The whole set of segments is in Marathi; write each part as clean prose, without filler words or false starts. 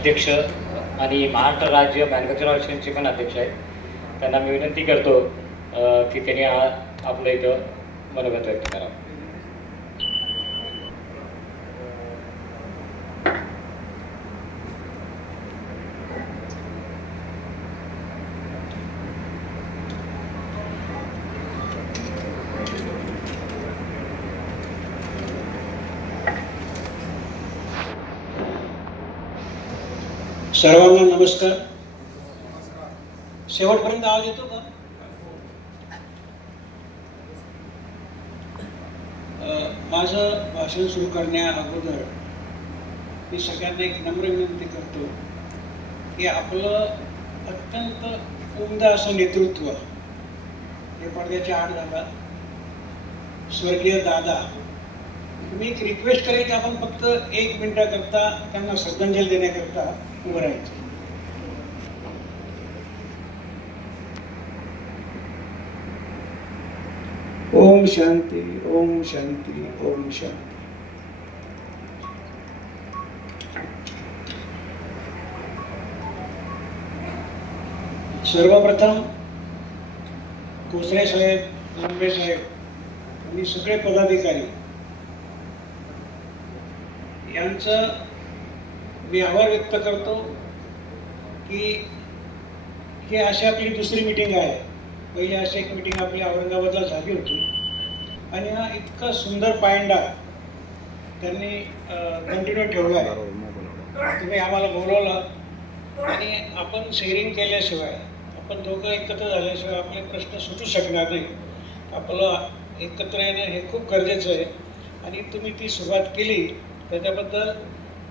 अध्यक्ष आणि महाराष्ट्र राज्य मॅन्युफॅक्चर असोसिएशनचे पण अध्यक्ष आहेत. त्यांना मी विनंती करतो की त्यांनी आपलं इथं मनोगत व्यक्त करावं. सर्वांना नमस्कार. शेवटपर्यंत आवाज येतो का? माझं भाषण सुरू करण्या अगोदर मी सगळ्यांना एक नम्र विनंती करतो की आपलं अत्यंत उमदा असं नेतृत्व हे पडद्याच्या आड झाला स्वर्गीय दादा. मी एक रिक्वेस्ट करेन की आपण फक्त 1 मिनिटाकरता त्यांना श्रद्धांजली देण्याकरता उभं राहायचं. ओम शांती, ओम शांती, ओम शांती. सर्वप्रथम कोसरे साहेब, लांबे साहेब आणि सगळे पदाधिकारी यांचं मी आभार व्यक्त करतो की ही अशी आपली दुसरी मीटिंग आहे. पहिली अशी एक मीटिंग आपली औरंगाबादला झाली होती आणि हा इतका सुंदर पायंडा त्यांनी कंटिन्यू ठेवला आहे. तुम्ही आम्हाला बोलवलं आणि आपण शेअरिंग केल्याशिवाय, आपण दोघं एकत्र झाल्याशिवाय आपले प्रश्न सुटू शकणार नाही. आपलं एकत्र येणं हे खूप गरजेचं आहे आणि तुम्ही ती सुरुवात केली त्याच्याबद्दल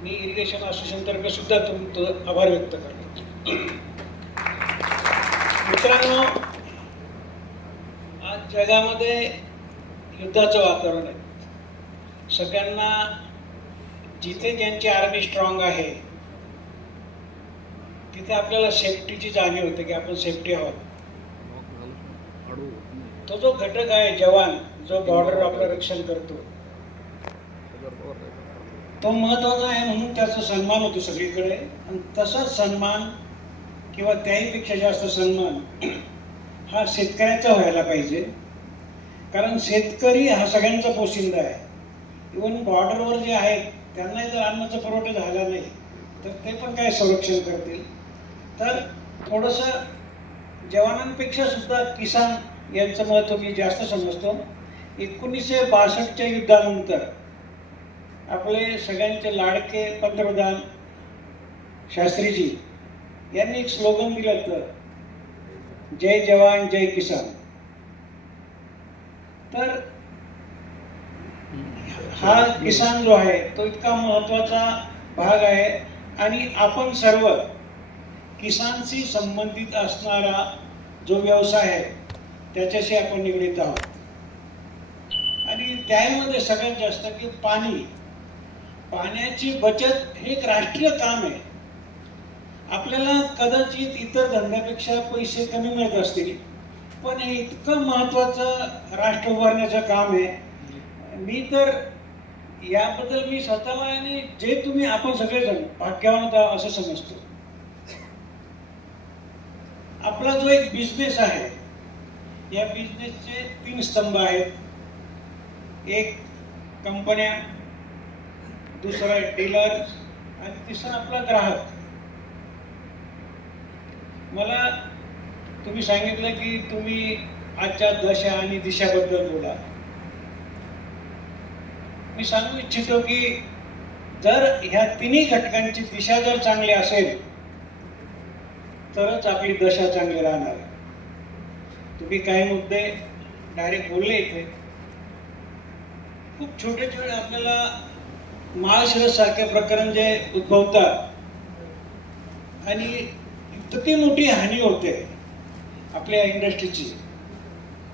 मी इरिगेशन असोसिएशनतर्फे सुद्धा तुमचं आभार व्यक्त करतो. मित्रांनो, आज जगामध्ये युद्धाचं वातावरण आहे. सगळ्यांना जिथे ज्यांची आर्मी स्ट्रॉंग आहे तिथे आपल्याला सेफ्टीची जाणीव होते की आपण सेफ्टी आहोत. तो जो घटक आहे जवान, जो बॉर्डर आपलं रक्षण करतो, तो महत्त्वाचा आहे म्हणून त्याचा सन्मान होतो सगळीकडे. आणि तसाच सन्मान किंवा त्याहीपेक्षा जास्त सन्मान हा शेतकऱ्याचा व्हायला पाहिजे. कारण शेतकरी हा सगळ्यांचा पोशिंदा आहे. इव्हन बॉर्डरवर जे आहेत त्यांनाही जर अन्नाचा पुरवठा झाला नाही तर ते पण काय संरक्षण करतील. तर थोडंसं जवानांपेक्षा सुद्धा किसान यांचं महत्त्व मी जास्त समजतो. 1962च्या युद्धानंतर आपले सगळ्यांचे लाडके पंतप्रधान शास्त्रीजी यांनी एक स्लोगन दिलं होतं, जय जवान जय किसान. तर हा किसान जो आहे तो इतका महत्त्वाचा भाग आहे आणि आपण सर्व किसानशी संबंधित असणारा जो व्यवसाय आहे त्याच्याशी आपण निगडीत आहोत. आणि त्यामध्ये सगळ्यात जास्त की पाण्याची बचत हे एक राष्ट्रीय काम आहे. आपल्याला कदाचित इतर धंद्यापेक्षा पैसे कमी मिळत असतील, पण हे इतकं महत्त्वाचं राष्ट्र उभारण्याचं काम आहे. मी तर याबद्दल मी स्वतःला आणि जे तुम्ही आपण सगळेजण भाग्यवान आहोत असं समजतो. आपला जो एक बिझनेस आहे, या बिझनेसचे 3 स्तंभ आहेत. एक कंपन्या, दुसरा डीलर आणि तिसरा आपला ग्राहक. मला तुम्ही सांगितलं की तुम्ही आजच्या दशा आणि दिशाबद्दल बोला. मी सांगू इच्छितो की जर ह्या तिन्ही घटकांची दिशा जर चांगली असेल तरच आपली दशा चांगली राहणार. तुम्ही काही मुद्दे डायरेक्ट बोलले इथे. खूप छोटे छोटे आपल्याला माळशिरस सारखे प्रकरण जे उद्भवतात आणि इतकी मोठी हानी होते आपल्या इंडस्ट्रीची.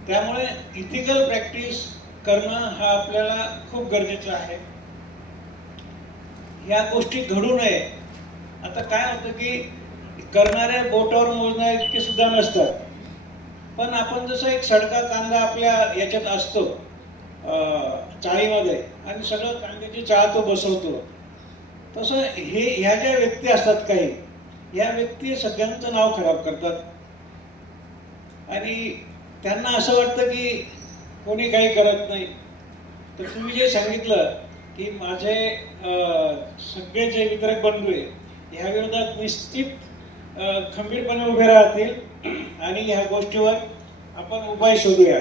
त्यामुळे इथिकल प्रॅक्टिस करणं हा आपल्याला खूप गरजेचं आहे. या गोष्टी घडू नये. आता काय होतं की करणारे बोटावर मोजण्या इतके सुद्धा नसतात, पण आपण जसं एक सडका कांदा आपल्या याच्यात असतो चाळीमध्ये आणि सगळं कांद्याची चाळ तो बसवतो, तसं ह्या ज्या व्यक्ती असतात काही, या व्यक्ती सगळ्यांचं नाव खराब करतात आणि त्यांना असं वाटतं की कोणी काही करत नाही. तर तुम्ही जे सांगितलं की माझे सगळे जे वितरक बंधू आहे ह्या विरोधात निश्चित खंबीरपणे उभे राहतील आणि ह्या गोष्टीवर आपण उपाय शोधूया.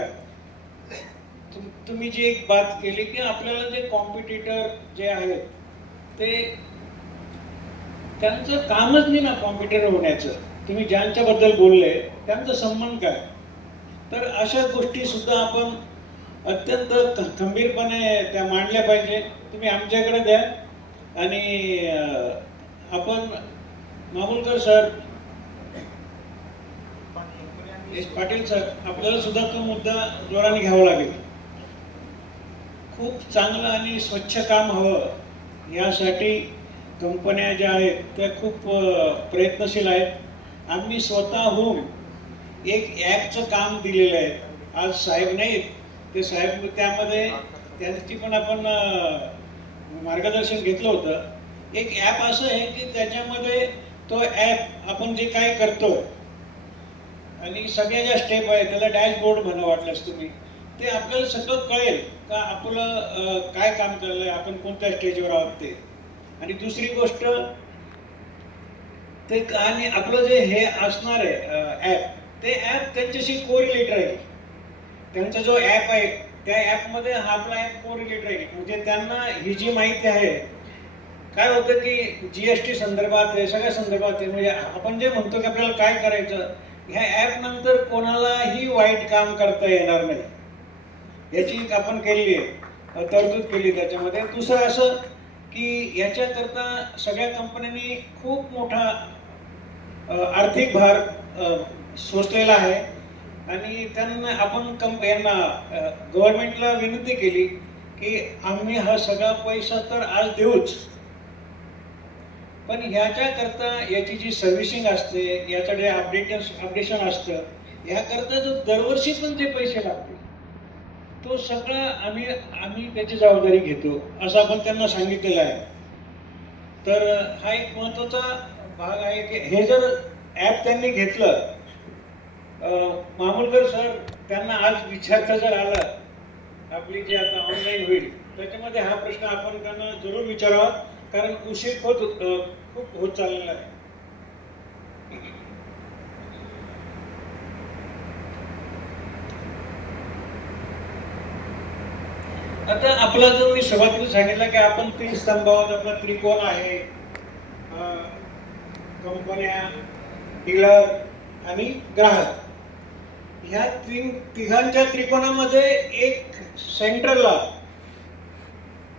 तुम्ही जी एक बात केली की आपल्याला जे कॉम्पिटिटर जे आहेत ते त्यांचं कामच नाही ना कॉम्पिटिटर होण्याचं. तुम्ही ज्यांच्याबद्दल बोलले त्यांचा संबंध काय? तर अशा गोष्टी सुद्धा आपण अत्यंत खंबीरपणे त्या मांडल्या पाहिजे. तुम्ही आमच्याकडे द्या आणि आपण मामूलकर सर, एस पाटील सर, आपल्याला सुद्धा तो मुद्दा जोराने घ्यावा लागेल. खूप चांगलं आणि स्वच्छ काम हवं यासाठी कंपन्या ज्या आहेत त्या खूप प्रयत्नशील आहेत. आम्ही स्वतःहून एक ॲपचं काम दिलेलं आहे. आज साहेब नाहीत, ते साहेब त्यामध्ये त्यांची पण आपण मार्गदर्शन घेतलं होतं. एक ॲप असं आहे की त्याच्यामध्ये तो ॲप आपण जे काय करतो आणि सगळ्या ज्या स्टेप आहेत त्याला डॅशबोर्ड म्हणा वाटलंच तुम्ही, ते आपल्याला सगळं कळेल का आपलं काय काम चाललंय, आपण कोणत्या स्टेजवर आहोत ते. आणि दुसरी गोष्ट ते आणि आपलं जे हे असणार आहे ॲप, ते ॲप त्यांच्याशी कोरिलेट राहील. त्यांचा जो ॲप आहे त्या ॲपमध्ये हा आपला ॲप कोरिलेट राहील. म्हणजे त्यांना ही जी माहिती आहे, काय होतं की GST संदर्भात आहे, सगळ्या संदर्भात आहे. म्हणजे आपण जे म्हणतो की आपल्याला काय करायचं, ह्या ॲप नंतर कोणालाही वाईट काम करता येणार नाही याची आपण केलेली आहे, तरतूद केली त्याच्यामध्ये. दुसरं असं की याच्याकरता सगळ्या कंपन्यांनी खूप मोठा आर्थिक भार सोसलेला आहे आणि त्यांना आपण यांना गव्हर्नमेंटला विनंती केली की आम्ही हा सगळा पैसा तर आज देऊच, पण ह्याच्याकरता याची जी सर्व्हिसिंग असते, याचं जे अपडेशन असतं, ह्याकरता जो दरवर्षी पण जे पैसे लागतील तो सगळा आम्ही त्याची जबाबदारी घेतो असं आपण त्यांना सांगितलेलं आहे. तर हा एक महत्त्वाचा भाग आहे की हे जर ॲप त्यांनी घेतलं, मामूलकर सर त्यांना आज विचारता जर आला, आपली जी आता ऑनलाईन होईल त्याच्यामध्ये हा प्रश्न आपण त्यांना जरूर विचारावा, कारण उशीर खूप होत चाललेला आहे. आता आपला जो मी सुरुवातीला सांगितलं की आपण 3 स्तंभावर आपला त्रिकोण आहे, कंपन्या, डीलर आणि ग्राहक. ह्या तिघांच्या त्रिकोणामध्ये एक सेंट्रलला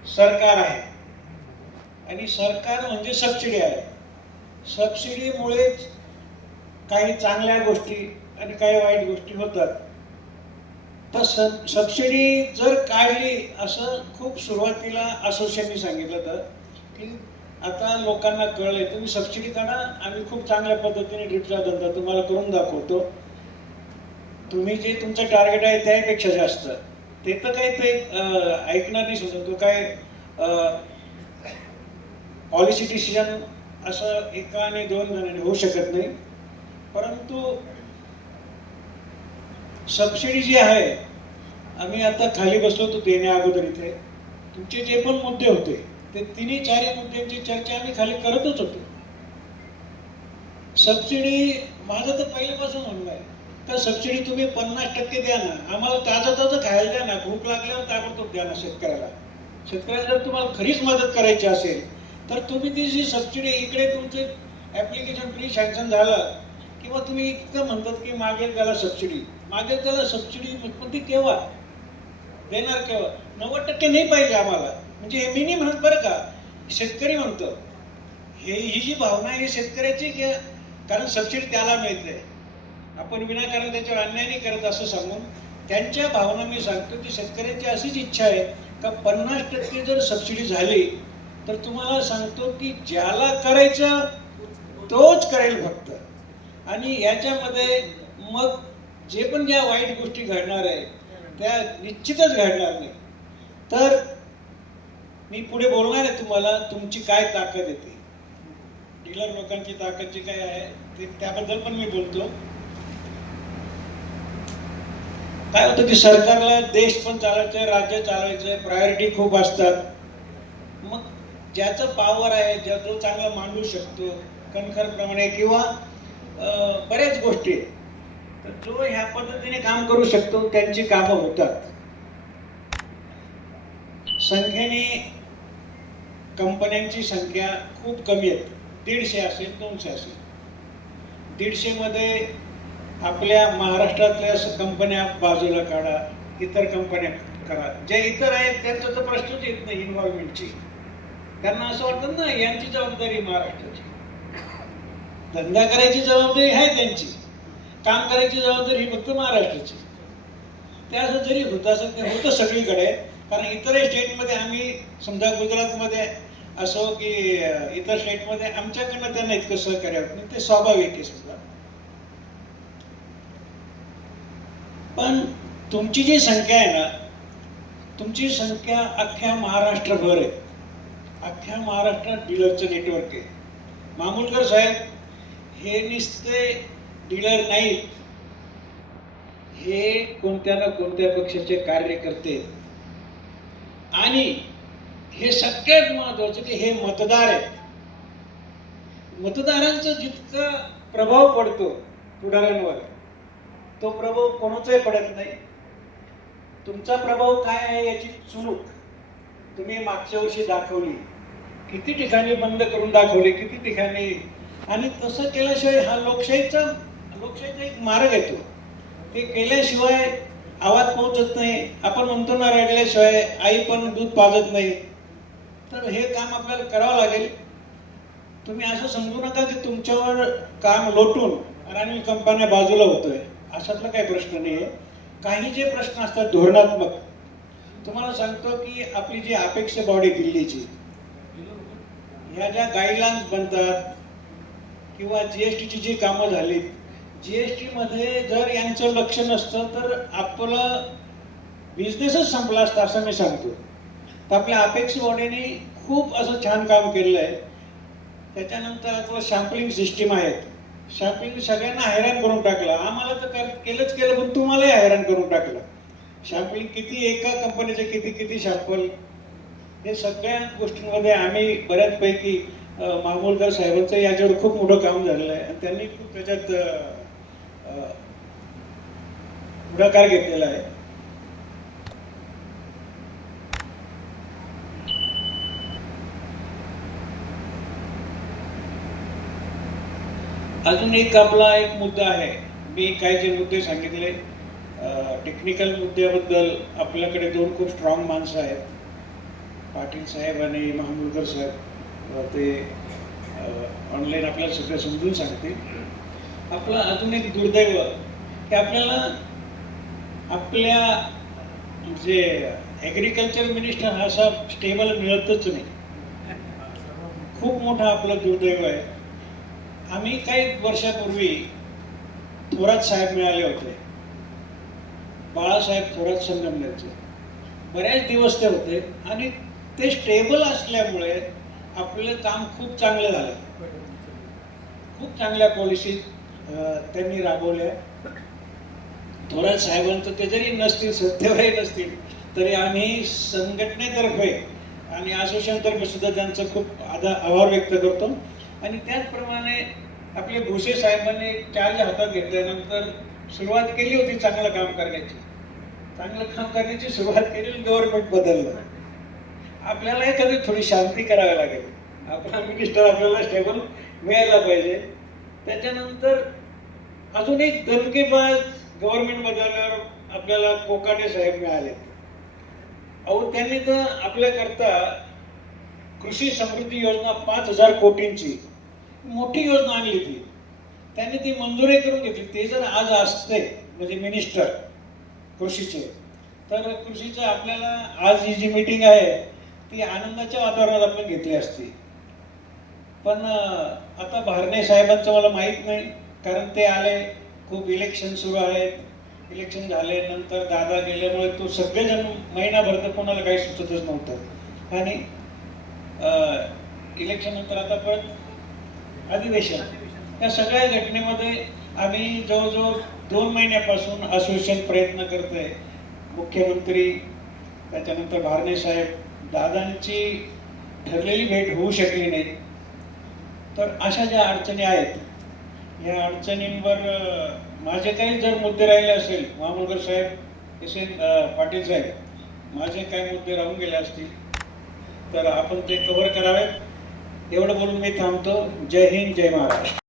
सरकार आहे आणि सरकार म्हणजे सबसिडी आहे. सबसिडीमुळेच काही चांगल्या गोष्टी आणि काही वाईट गोष्टी होतात. तर सबसिडी जर काढली असं खूप सुरुवातीला असोसिएशननी सांगितलं होतं की आता लोकांना कळलंय, तुम्ही सबसिडी काढा, आम्ही खूप चांगल्या पद्धतीने ड्रिपचा धंदा तुम्हाला करून दाखवतो. तुम्ही जे तुमचं टार्गेट आहे त्यापेक्षा जास्त, ते तर काही ते ऐकणार नाही सुद्धा. तो काय पॉलिसी डिसिजन असं एका आणि 2 जणांनी होऊ शकत नाही. परंतु सबसिडी जी आहे, आम्ही आता खाली बसलो होतो देण्या अगोदर इथे, तुमचे जे पण मुद्दे होते ते 3-4 मुद्द्यांची चर्चा आम्ही खाली करतच होतो. सबसिडी माझं तर पहिल्यापासून म्हणणं आहे तर सबसिडी तुम्ही 50% द्या ना, आम्हाला ताजं खायला द्या ना, भूक लागल्यावर ताबडतोब द्या ना शेतकऱ्याला. शेतकऱ्याला जर तुम्हाला खरीच मदत करायची असेल तर तुम्ही ती जी सबसिडी इकडे तुमचे ॲप्लिकेशन प्री सँक्शन झालं किंवा तुम्ही इतकं म्हणतात की मागेल त्याला सबसिडी, मागेल त्याला सबसिडी, पण ती केव्हा देणार, केव्हा? 90% नाही पाहिजे आम्हाला. म्हणजे हे मी नाही म्हणत बरं का, शेतकरी म्हणतो. ही जी भावना आहे शेतकऱ्याची, की कारण सबसिडी त्याला मिळते, आपण विनाकारण त्याच्यावर अन्याय नाही करत असं सांगून त्यांच्या भावना मी सांगतो की शेतकऱ्यांची अशीच इच्छा आहे का 50% जर सबसिडी झाली तर तुम्हाला सांगतो की ज्याला करायचं तोच करेल फक्त. आणि याच्यामध्ये मग जे पण ज्या वाईट गोष्टी घडणार आहे त्या निश्चितच घडणार नाही. तर मी पुढे बोलणार आहे तुम्हाला तुमची काय ताकद येते, डीलर लोकांची ताकद जी काय आहे ते त्याबद्दल पण मी बोलतो. काय होतं की सरकारला देश पण चालवायचा आहे, राज्य चालवायचं आहे, प्रायोरिटी खूप असतात. मग ज्याचं पावर आहे, जो चांगला मांडू शकतो कणखरप्रमाणे किंवा बऱ्याच गोष्टी, तर जो ह्या पद्धतीने काम करू शकतो त्यांची कामं होतात. संख्येने कंपन्यांची संख्या खूप कमी आहे, 150 असेल 200 असेल. 150 मध्ये आपल्या महाराष्ट्रातल्या कंपन्या बाजूला काढा, इतर कंपन्या करा. जे इतर आहेत त्यांचा तर प्रश्नच येत नाही इन्व्हॉल्वमेंटची. त्यांना असं वाटतं ना यांची जबाबदारी महाराष्ट्राची, धंदा करायची जबाबदारी आहे त्यांची, काम करायची जबाबदारी ही फक्त महाराष्ट्राची. ते असं जरी होतं असं ते होतं सगळीकडे, कारण इतर स्टेटमध्ये आम्ही समजा गुजरातमध्ये असो की इतर स्टेटमध्ये आमच्याकडनं त्यांना इतकं सहकार्य होत नाही, ते स्वाभाविक आहे सुद्धा. पण तुमची जी संख्या आहे ना, तुमची संख्या अख्ख्या महाराष्ट्रभर आहे, अख्ख्या महाराष्ट्रात डीलरचं नेटवर्क आहे. मामूलकर साहेब हे नुसते डीलर नाहीत, हे कोणत्या ना कोणत्या पक्षाचे कार्यकर्ते आणि हे सगळ्यात महत्वाचं की हे मतदार आहेत. मतदारांचा जितका प्रभाव पडतो पुढाऱ्यांवर, तो प्रभाव कोणाचाही पडत नाही. तुमचा प्रभाव काय आहे याची चूक तुम्ही मागच्या वर्षी दाखवली, किती ठिकाणी बंद करून दाखवले, किती ठिकाणी. आणि तसं केल्याशिवाय हा लोकशाहीचा एक मार्ग येतो, ते केल्याशिवाय आवाज पोहोचत नाही. आपण म्हणतो ना रडल्याशिवाय आई पण दूध पाजत नाही. तर हे काम आपल्याला करावं लागेल. तुम्ही असं समजू नका की तुमच्यावर काम लोटून आणि कंपन्या बाजूला होतोय, अशातला काही प्रश्न नाही आहे. काही जे प्रश्न असतात धोरणात्मक, तुम्हाला सांगतो की आपली जी अपेक्षा बॉडी दिल्लीची, ह्या ज्या गाईडलाईन्स बनतात किंवा जीएसटीची जी कामं झाली, जीएसटी मध्ये जर यांचं लक्ष नसतं तर आपलं बिझनेसच संपला असता असं मी सांगतो. तर आपल्या अपेक्षा बॉडीने खूप असं छान काम केलेलं आहे. त्याच्यानंतर आपलं शॅम्पलिंग सिस्टीम आहे, शॅम्पलिंग सगळ्यांना हैराण करून टाकलं. आम्हाला तर केलंच केलं, पण तुम्हालाही हैराण करून टाकलं. शॅम्पलिंग किती, एका कंपनीचे किती किती शॅम्पल, हे सगळ्या गोष्टींमध्ये आम्ही बऱ्याचपैकी मामूलकर साहेबांचं याच्यावर खूप मोठं काम झालेलं आहे आणि त्यांनी खूप त्याच्यात पुढाकार घेतलेला आहे. अजून आपला एक मुद्दा आहे. मी काही जे मुद्दे सांगितले टेक्निकल मुद्द्याबद्दल आपल्याकडे दोन खूप स्ट्रॉंग माणसं आहेत, पाटील साहेब आणि मामूलकर साहेब. ते ऑनलाईन आपल्याला सगळं समजून सांगतील. आपलं अजून एक दुर्दैव की आपल्याला आपल्या जे ॲग्रिकल्चर मिनिस्टर हा असा स्टेबल मिळतच नाही. खूप मोठं आपलं दुर्दैव आहे. आम्ही काही वर्षापूर्वी थोरात साहेब मिळाले होते, बाळासाहेब थोरात संगमनेरचे. बऱ्याच दिवस ते होते आणि ते स्टेबल असल्यामुळे आपलं काम खूप चांगलं झालं. खूप चांगल्या पॉलिसी त्यांनी राबवल्या. थोरात साहेबांचं ते जरी नसतील, सत्तेवरही नसतील, तरी आम्ही संघटनेतर्फे आणि असोसिएशनतर्फे सुद्धा त्यांचा खूप आभार व्यक्त करतो. आणि त्याचप्रमाणे आपले भुसे साहेबांनी चार्ज हातात घेतल्यानंतर सुरुवात केली होती चांगलं काम करण्याची. सुरुवात केली, गव्हर्नमेंट बदललं. आपल्याला एखादी थोडी शांती करावी लागेल. आपला मिनिस्टर आपल्याला स्टेबल मिळायला पाहिजे. त्याच्यानंतर अजून एक दणकेबाज गव्हर्नमेंट बदलल्यावर आपल्याला कोकाटे साहेब मिळाले. अहो त्यांनी तर आपल्याकरता कृषी समृद्धी योजना 5,000 कोटींची मोठी योजना आणली ती, त्यांनी ती मंजुरी करून घेतली. ते जर आज असते म्हणजे मिनिस्टर कृषीचे, तर कृषीचं आपल्याला आज ही जी मीटिंग आहे ती आनंदाच्या वातावरणात आपण घेतली असती. पण आता भारणे साहेबांचं मला माहीत नाही, कारण ते आले, खूप इलेक्शन सुरू आहेत, इलेक्शन झाल्यानंतर दादा गेल्यामुळे तो सगळेजण महिनाभर तर कोणाला काही सुचतच नव्हतं. आणि इलेक्शन नंतर आता परत अधिवेशन, या सगळ्या घटनेमध्ये आम्ही जवळजवळ 2 महिन्यापासून असोसिएशन प्रयत्न करतोय. मुख्यमंत्री, त्याच्यानंतर भारणे साहेब, दादांची ठरलेली भेट होऊ शकली नाही. तर अशा ज्या अडचणी आहेत, या अडचणींवर माझे काही जर मुद्दे राहिले असेल, महामुलकर साहेब, पाटील साहेब, माझे काही मुद्दे राहून गेले असतील तर आपण ते कव्हर करावेत. एवढं बोलून मी थांबतो. जय हिंद, जय महाराष्ट्र.